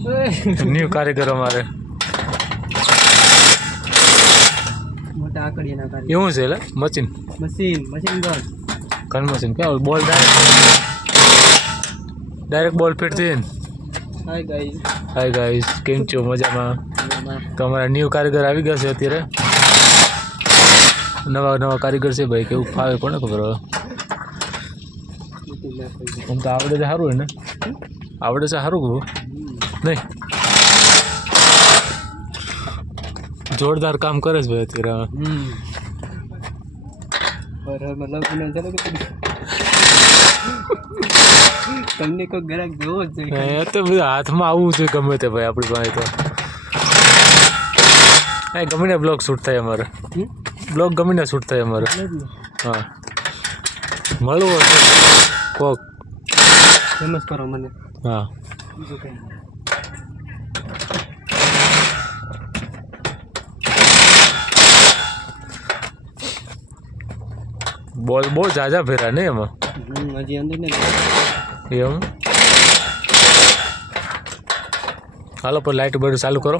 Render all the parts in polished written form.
New કારીગર અમારે મોટા આકડીના કારીગર એવું છે એટલે મશીન મશીન ગન મશીન કેવું બોલ ડાયરેક્ટ બોલ ફિટ થઈ ને. હાય ગાઈસ કેમ છો મજામાં? તો અમારા ન્યુ કારીગર આવી ગયા છે અત્યારે. નવા કારીગર છે ભાઈ, કેવું ફાવે કોને ખબર હવે. આમ તો આવડે છે સારું ને, આવડે છે સારું કહું નહીં, જોરદાર કામ કરે છે ભાઈ અત્યારે. તમને કોઈ ગ્રાહક જોવો જ જોઈએ તો બધું હાથમાં આવવું છે ગમે તે ભાઈ આપણી પાસે તો. ગમે ને બ્લોગ શૂટ થાય અમારે, બ્લોગ ગમે ને શૂટ થાય અમારે. હા મળવું હશે કોક ફેમસ કરો મને. હા બોલ બહુ ઝાઝા ફેરા ને એમાં. હજી અંદર ને એમ હાલો પણ લાઇટ બધું ચાલુ કરો.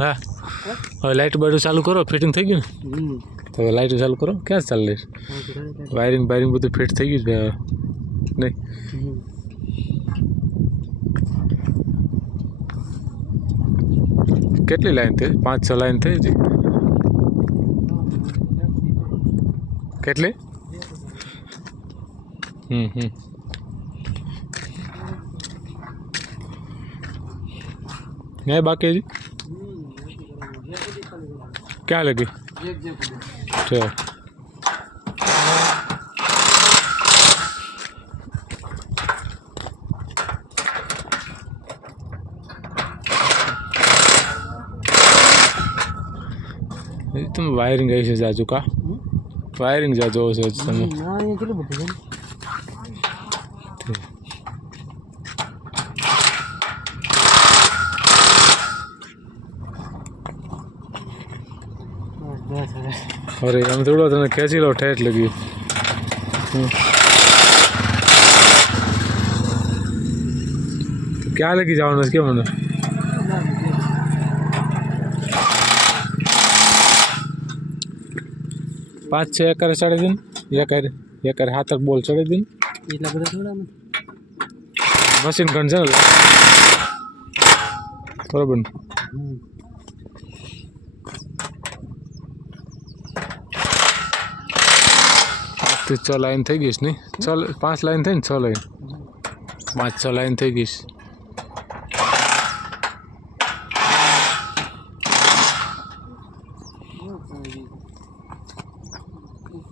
હા હવે લાઇટ બધું ચાલુ કરો, ફિટિંગ થઈ ગયું ને. તો લાઇટ ચાલુ કરો. ક્યાં ચાલે વાયરિંગ બધું ફિટ થઈ ગયું છે નહીં? કેટલી લાઈન થઈ? 5-6 લાઈન થઈ હતી. કેટલી? नहीं बाकी जी क्या लगी चलो तुम वायरिंग ऐसे जा चुका वायरिंग जा जो से તમે ના એ કેટલું બધું છે. अरे हम थोड़ा तने कैसी लो ठेठ लगी क्या लगी जाओ ना क्या मैंने 5-6 एकड़ चढ़े दिन एकड़ हाथ तक बोल चढ़े दिन એટલા બધા થોડા मशीन गन છે बराबर तो 6 लाइन થઈ ગઈ છે ને 5 લાઈન થઈ ને 6 લાઈન 5-6 લાઈન થઈ ગઈ છે.